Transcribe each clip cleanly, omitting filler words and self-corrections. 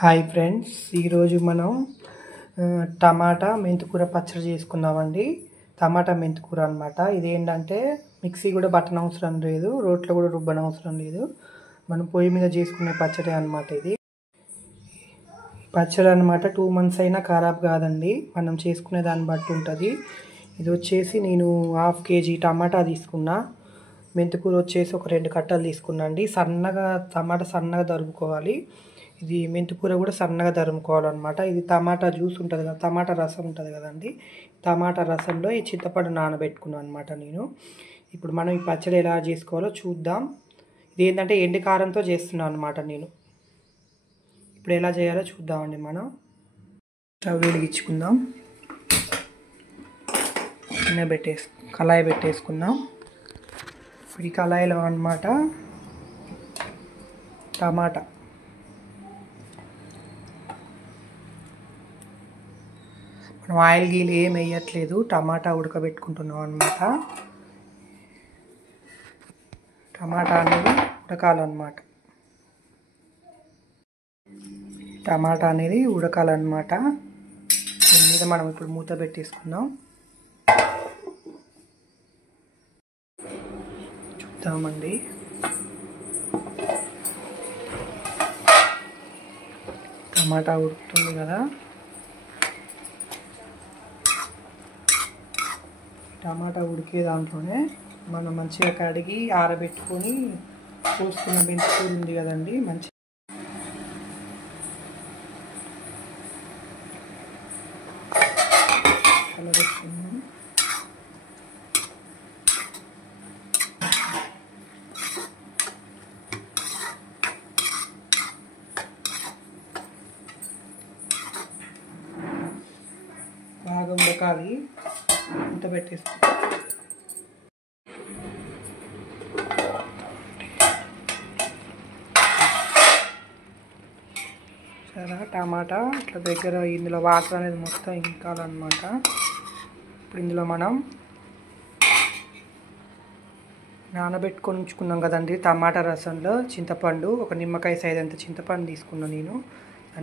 Hi friends, ఈరోజు మనం టమాటా మెంతికూర పచ్చడి చేసుకుందామండి. టమాటా మెంతికూర అనమాట. ఇదేంటంటే మిక్సీ కూడా పట్టనవసరం లేదు, రోట్లో కూడా రుబ్బనవసరం లేదు. మనం పొయ్యి మీద చేసుకునే పచ్చడి అనమాట. ఇది పచ్చడి అనమాట 2 months అయినా ఖరాబ్ కాదండి, మనం చేసుకునే దాన్ని బట్టి ఉంటుంది. ఇది వచ్చేసి నేను 1/2 kg టమాటా తీసుకున్నా. మెంతికూర వచ్చేసి ఒక 2 కట్టలు తీసుకున్నా అండి. సన్నగా టమాటా సన్నగా తరుముకోవాలి. ఇది మెంతికూర కూడా సన్నగా తరుముకోవాలన్నమాట. ఇది టమాటా జ్యూస్ ఉంటుంది కదా, టమాటా రసం ఉంటుంది కదండి, టమాటా రసంలో ఈ చింతపండు నానబెట్టుకున్నాను అనమాట నేను. ఇప్పుడు మనం ఈ పచ్చడి ఎలా చేసుకోవాలో చూద్దాం. ఇది ఏంటంటే ఎండు కారంతో చేస్తున్నాను అనమాట నేను. ఇప్పుడు ఎలా చేయాలో చూద్దామండి. మనం స్టవ్ వెలిగించుకుందాం, కళాయి పెట్టేసుకుందాం. ఇప్పుడు ఈ కళాయిలో అనమాట టమాటా మనం ఆయిల్ గీలు ఏం వేయట్లేదు, టమాటా ఉడకబెట్టుకుంటున్నాం అనమాట. టమాటా అనేది ఉడకాలన్నమాట. టమాటా అనేది ఉడకాలన్నమాట. దీని మీద మనం ఇప్పుడు మూత పెట్టేసుకుందాం. చూద్దామండి. టమాటా ఉడుకుతుంది కదా. టమాటా ఉడికే దాంట్లోనే మనం మంచిగా కడిగి ఆరబెట్టుకొని పోసుకున్న మెంతికూర ఉంది కదండి, మంచి కలబెట్టుకుందాం. బాగా ఉడకాలి, మూత పెట్టేస్తాం. సరే, టమాటా ఇట్లా దగ్గర ఇందులో వాటర్ అనేది మొత్తం ఇంకాలన్నమాట. ఇప్పుడు ఇందులో మనం నానబెట్టుకొని ఉంచుకున్నాం కదండి టమాటా రసంలో చింతపండు, ఒక నిమ్మకాయ సైజ్ అంత చింతపండు తీసుకున్నాను నేను.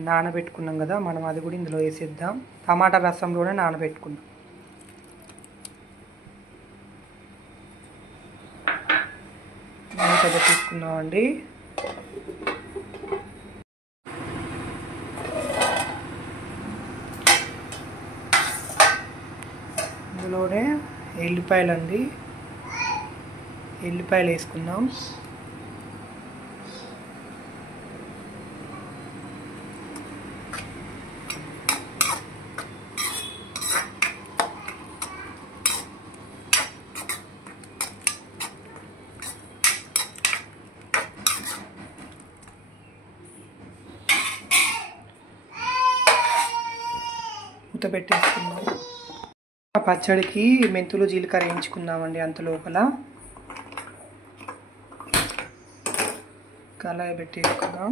నానబెట్టుకున్నాం కదా, మనం అది కూడా ఇందులో వేసేద్దాం. టమాటా రసంలోనే నానబెట్టుకున్నాం. పెద్ద తీసుకున్నామండి. ఇందులోనే ఎల్లిపాయలు వేసుకుందాం. మూత పెట్టేసుకుందాం. పచ్చడికి మెంతులు జీలకర్ర వేయించుకుందామండి. అంత లోపల కళాయి పెట్టేసుకుందాం.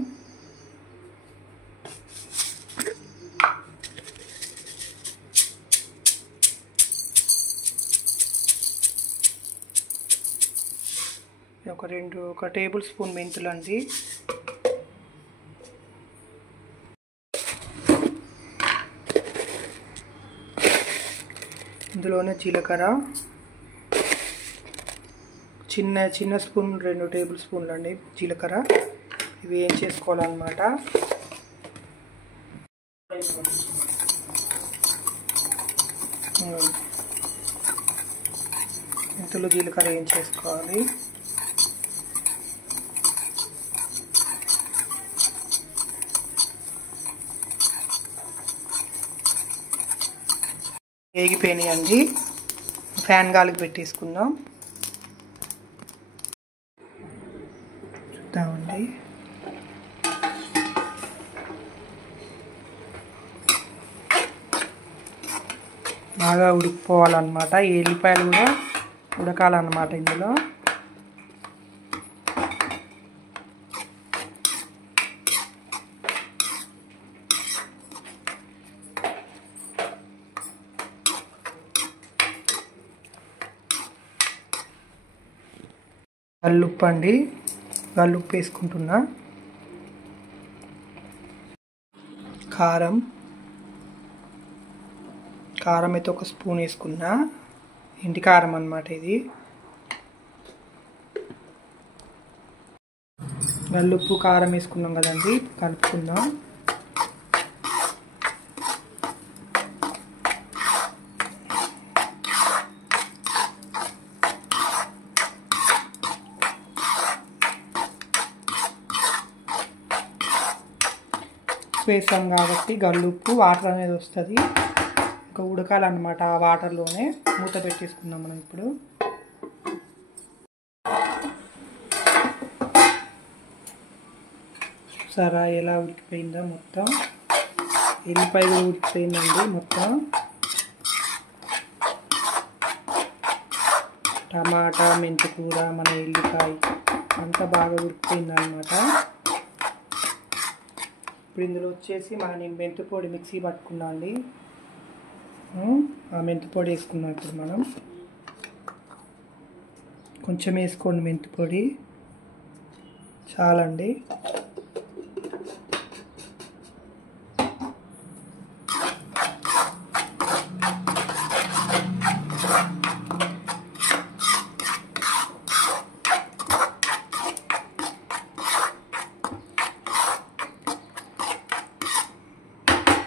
ఒక టేబుల్ స్పూన్ మెంతులు అండి. ఇందులోనే జీలకర్ర చిన్న స్పూన్, 2 టేబుల్ స్పూన్లు అండి జీలకర్ర. ఇవి ఏం చేసుకోవాలన్నమాట. మెంతులు జీలకర్ర ఏం చేసుకోవాలి. వేగిపోయినాయండి. ఫ్యాన్ గాలికి పెట్టేసుకుందాం. చూద్దామండి. బాగా ఉడికిపోవాలన్నమాట. ఈ ఎల్లిపాయలు కూడా ఉడకాలన్నమాట. ఇందులో కల్లుప్పు అండి, కల్లుప్పు వేసుకుంటున్నా. కారం అయితే 1 స్పూన్ వేసుకున్నా, ఇంటి కారం అన్నమాట ఇది. గల్లుప్పు కారం వేసుకున్నాం కదండి, కలుపుకుందాం. వేసాం కాబట్టి గల్లుప్పు వాటర్ అనేది వస్తుంది, ఇంకా ఉడకాలన్నమాట. ఆ వాటర్లోనే మూత పెట్టేసుకుందాం మనం ఇప్పుడు. చూసారా ఎలా ఉడికిపోయిందో మొత్తం, ఎల్లిపాయ కూడా ఉడికిపోయిందండి మొత్తం. టమాటా, మెంతికూర, మన ఎల్లిపాయ అంతా బాగా ఉడికిపోయిందన్నమాట. ఇప్పుడు ఇందులో వచ్చేసి నేను మెంతి పొడి మిక్సీ పట్టుకున్నా అండి, ఆ మెంతి పొడి వేసుకున్నాం. ఇప్పుడు మనం కొంచెం వేసుకోండి మెంతి పొడి, చాలండి.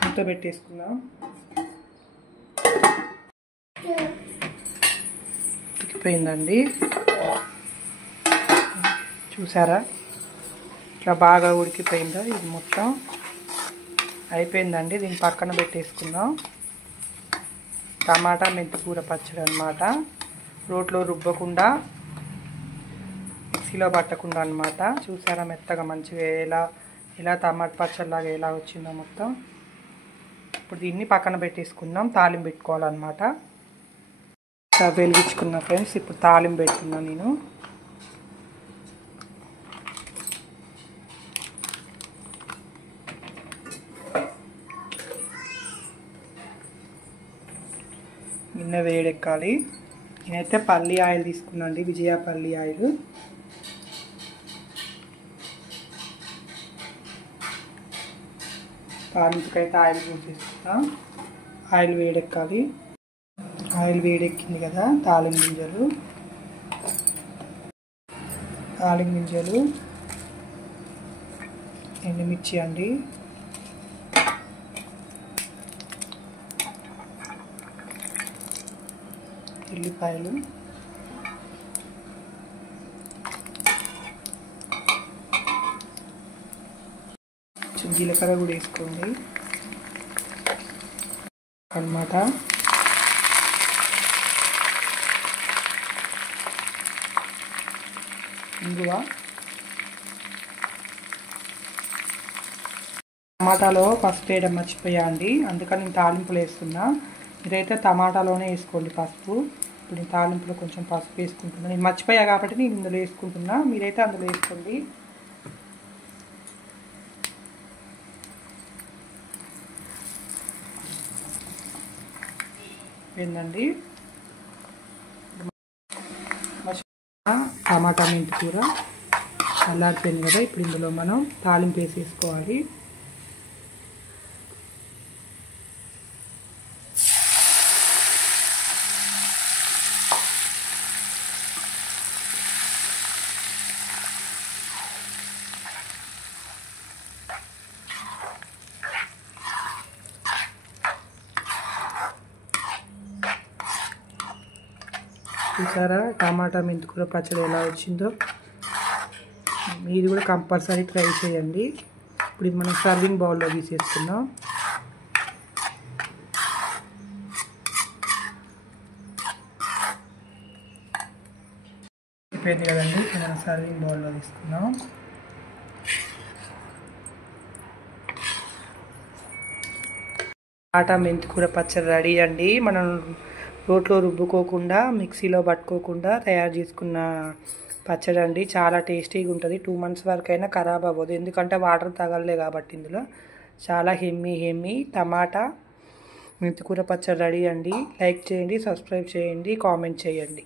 మూత పెట్టేసుకుందాం. ఉడికిపోయిందండి, చూసారా ఇట్లా బాగా ఉడికిపోయిందో. ఇది మొత్తం అయిపోయిందండి, దీన్ని పక్కన పెట్టేసుకుందాం. టమాటా మెంతికూర పచ్చడి అన్నమాట, రోట్లో రుబ్బకుండా, మిక్సీలో పట్టకుండా అన్నమాట. చూసారా మెత్తగా మంచిగా ఎలా టమాటా పచ్చడిలాగా ఎలా వచ్చిందో మొత్తం. ఇప్పుడు దీన్ని పక్కన పెట్టేసుకుందాం, తాలింపు పెట్టుకోవాలన్నమాట. స్టవ్ వెలిగించుకున్నా ఫ్రెండ్స్, ఇప్పుడు తాలింపు పెట్టుకున్నా నేను. గిన్నె వేడెక్కాలి. నేనైతే పల్లి ఆయిల్ తీసుకున్నా అండి, విజయ పల్లి ఆయిల్. తాలింపుకైతే ఆయిల్ యూజ్ చేసుకుంటా. ఆయిల్ వేడెక్కాలి. ఆయిల్ వేడెక్కింది కదా, తాలింపు గింజలు, ఎండుమిర్చి అండి, ఎల్లిపాయలు, జీలకర్ర కూడా వేసుకోండి అన్నమాట. ఇంగువ, టమాటాలో పసుపు వేయడం మర్చిపోయా అండి, అందుకని నేను తాలింపులో వేస్తున్నా. మీరైతే టమాటాలోనే వేసుకోండి పసుపు. ఇప్పుడు నేను తాలింపులో కొంచెం పసుపు వేసుకుంటున్నా, నేను మర్చిపోయా కాబట్టి నేను ఇందులో వేసుకుంటున్నా, మీరైతే అందులో వేసుకోండి. ఏంటండి టమాటా మెంతికూర చల్లారిపోయింది కదా, ఇప్పుడు ఇందులో మనం తాలింపు వేసేసుకోవాలి. చూసారా టమాటా మెంతికూర పచ్చడి ఎలా వచ్చిందో, మీరు కూడా కంపల్సరీ ట్రై చేయండి. ఇప్పుడు ఇది మనం సర్వింగ్ బౌల్లో తీసేసుకుందాం. అయిపోయింది కదండి, ఇప్పుడు మనం సర్వింగ్ బౌల్లో తీసుకుందాం. టమాటా మెంతికూర పచ్చడి రెడీ అండి. మనం రోట్లో రుబ్బుకోకుండా, మిక్సీలో పట్టుకోకుండా తయారు చేసుకున్న పచ్చడి అండి. చాలా టేస్టీగా ఉంటుంది, 2 months వరకైనా ఖరాబ్ అవ్వదు, ఎందుకంటే వాటర్ తగలలే కాబట్టి. ఇందులో చాలా హెమ్మీ టమాటా మెంతికూర పచ్చడి రెడీ అండి. లైక్ చేయండి, సబ్స్క్రైబ్ చేయండి, కామెంట్ చేయండి.